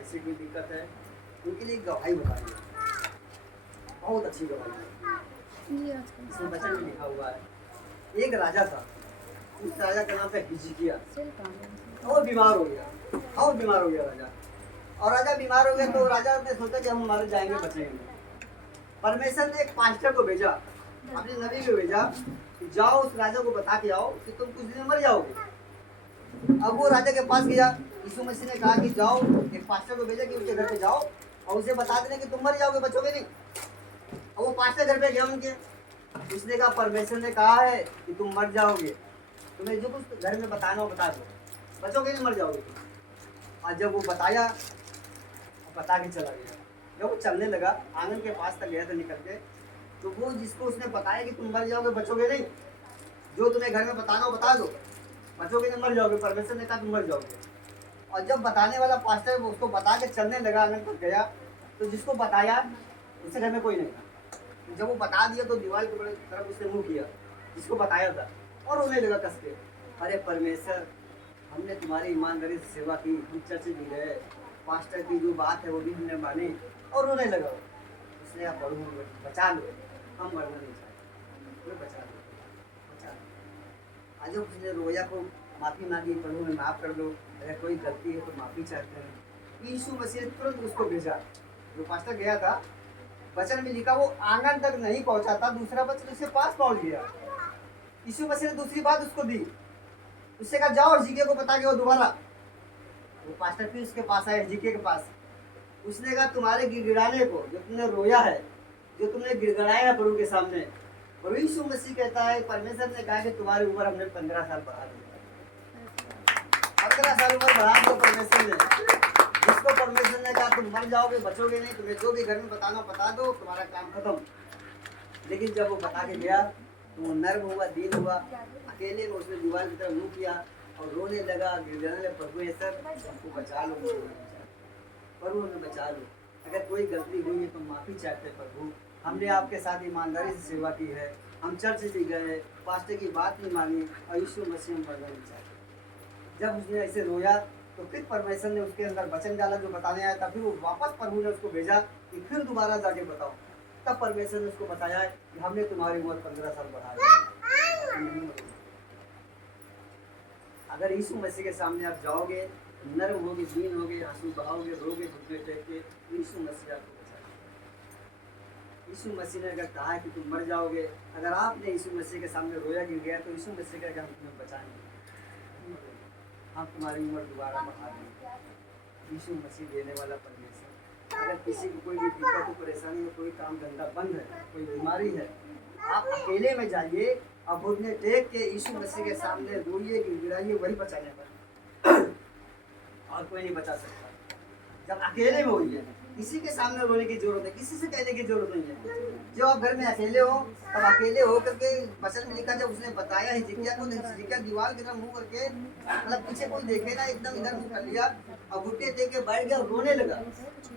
भाई से कोई दिक्कत है, उनके लिए एक गवाही बताइए, बहुत अच्छी गवाही है। इसमें वचन में लिखा हुआ है, एक राजा था, उस राजा का नाम था हिजकिय्याह। बहुत बीमार हो गया, बहुत बीमार हो गया राजा। और राजा बीमार हो गया तो राजा ने सोचा कि हम मर जाएंगे, बचेंगे। परमेश्वर ने एक पास्टर को भेजा, अपने नबी को भेजा कि जाओ उस राजा को बता के आओ कि तुम कुछ दिन में मर जाओगे। अब वो राजा के पास गया, यीशु मसीह ने कहा कि जाओ, एक पास्टर को भेजा कि उसके घर पे जाओ और उसे बता देना कि तुम मर जाओगे, बचोगे नहीं। अब वो पास्टर घर पे गया उनके, उसने कहा परमेश्वर ने कहा है कि तुम मर जाओगे, तुम्हें जो कुछ घर में बताना हो बता दो, बचोगे नहीं, मर जाओगे तुम। और जब वो बताया, बता के चला गया। जब वो चलने लगा, आंगन के पास तक गया था निकल के, तो वो जिसको उसने बताया कि तुम मर जाओगे, बचोगे नहीं, जो तुम्हें घर में बताना हो बता दो, बचोगे नहीं, मर जाओगे, परमेश्वर ने कहा तुम मर जाओगे। और जब बताने वाला पास्टर उसको बता के चलने लगा, आंगन तक गया, तो जिसको बताया उसके घर में कोई नहीं था। जब वो बता दिया तो दीवार की तरफ उसने मुंह किया, जिसको बताया था, और रोने लगा कस के, अरे परमेश्वर, हमने तुम्हारी ईमानदारी से सेवा की, हम चर्च भी गए, पास्टर की जो बात है वो भी हमने मानी, और रोने लगा। उसने कहा प्रभु बचा लो, हम मरना नहीं चाहते, बचा लो, बचा लो। आज उसने रोया को माफ़ी मांगी, प्रभु में माफ़ कर दो, अगर कोई गलती है तो माफ़ी चाहते हैं। यीशु मसीह ने तुरंत उसको भेजा। जो पास्टर गया था, वचन में लिखा वो आंगन तक नहीं पहुंचा था, दूसरा वचन उसके पास पहुंच गया। यीशु मसीह ने दूसरी बात उसको दी, उससे कहा जाओ हिजकिय्याह को बता के वो दोबारा। वो पास्टर फिर उसके पास आया, हिजकिय्याह के पास। उसने कहा तुम्हारे गिड़गिड़ाने को, जो तुमने रोया है, जो तुमने गिड़गड़ाया है प्रभु के सामने, और यीशु मसीह कहता है परमेश्वर ने कहा कि तुम्हारी उम्र हमने 15 साल बढ़ा दी, 15 साल उम्र बढ़ा दी परमेश्वर ने। जिसको परमेश्वर ने कहा तुम मर जाओगे, बचोगे नहीं, तुम्हें जो भी घर में बताना बता दो, तुम्हारा काम खत्म। लेकिन जब वो बता के गया तो वो नर्म हुआ, दीन हुआ, अकेले में उसने दीवार की तरफ मुंह किया और रोने लगा, गिड़गिड़ाने लगा, प्रभु ये सर हमको बचा लो, प्रभु हमें बचा लो, अगर कोई गलती हुई है तो माफ़ी चाहते हैं प्रभु, हमने आपके साथ ईमानदारी से सेवा की है, हम चर्च भी गए, पास्टर की बात नहीं मानी, और यीशु मसीह हम मरना नहीं चाहते। जब उसने ऐसे रोया तो फिर परमेश्वर ने उसके अंदर वचन डाला जो बताने आया था, फिर वो वापस प्रभु ने उसको भेजा कि फिर दोबारा जाके बताओ। तब परमेश्वर ने उसको बताया कि हमने तुम्हारी उम्र 15 साल बढ़ा दी। अगर यीशु मसीह के सामने आप जाओगे, नर्म होगे, दीन होगे, आंसू बहाओगे, रोगे, घुटने टेक के, यीशु मसीह आपको बचाएगा। यीशु मसीह ने अगर कहा है कि तुम मर जाओगे, अगर आपने यीशु मसीह के सामने रोया गिर गया तो यीशु मसीह का हम तुम्हें बचाएंगे, हम तुम्हारी उम्र दोबारा बढ़ा देंगे। यीशु मसीह देने वाला परमेश्वर। अगर किसी को कोई भी दिक्कत हो, परेशानी हो, कोई काम धंधा बंद है, कोई बीमारी है, आप अकेले में जाइए और घुटने टेक के यीशु मसीह के सामने रोइए, गिड़गिड़ाइए, वही बचाने पर और कोई नहीं बचा सकता। जब अकेले में होइए, किसी के सामने रोने की जरूरत है, किसी से कहने की जरूरत नहीं है। जब आप घर में अकेले हो, तब अकेले हो करके वचन में लिखा, जब उसने बताया हिजकिय्याह को, हिजकिय्याह दीवार की तरफ मुंह करके, मतलब पीछे कोई देखे ना, एकदम इधर मुंह कर लिया और घुटने टेक के बैठ गया, रोने लगा,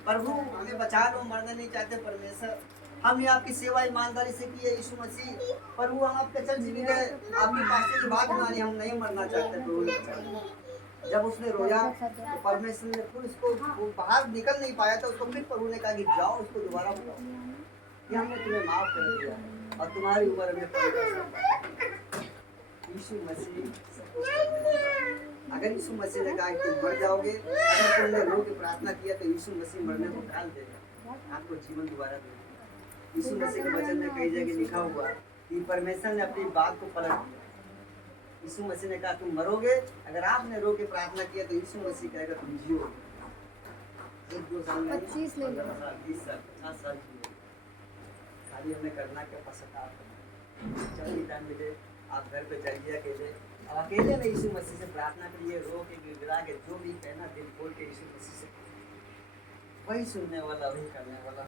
प्रभु हमें बचा लो, मरना नहीं चाहते परमेश्वर, हमने आपकी सेवा ईमानदारी से की है यीशु मसीह, प्रभु हम आपके चर्च भी गए, आपकी पास्टर की बात मानी, हम नहीं मरना चाहते प्रभु। जब उसने रोया तो परमेश्वर ने फिर उसको, वो बाहर निकल नहीं पाया था, उसको फिर प्रभु ने कहा कि जाओ उसको दोबारा बताओ कि हमने तुम्हें माफ कर दिया और तुम्हारी उम्र में 15 साल। यीशु मसीह, अगर यीशु मसीह ने कहा कि तुम मर जाओगे, अगर तुमने रो के प्रार्थना किया तो यीशु मसीह मरने को टाल देगा, आपको जीवन दोबारा देगा। यीशु मसीह के वचन में कई जगह लिखा हुआ कि परमेश्वर ने अपनी बात को पलट दिया। यीशु मसीह ने कहा तुम मरोगे, अगर आपने रो के प्रार्थना किया तो यीशु मसीह कहेगा तुम जियोगे। 1-2 साल में 25 साल, 20 साल, 50 साल जियोगे। खाली हमें करना क्या, पश्चाताप करना। जब भी टाइम मिले आप घर पे जाइए अकेले, और अकेले में यीशु मसीह से प्रार्थना करिए, रो के, गिड़गिड़ा के, जो भी कहना दिल खोल के यीशु मसीह से, वही सुनने वाला, वही करने वाला।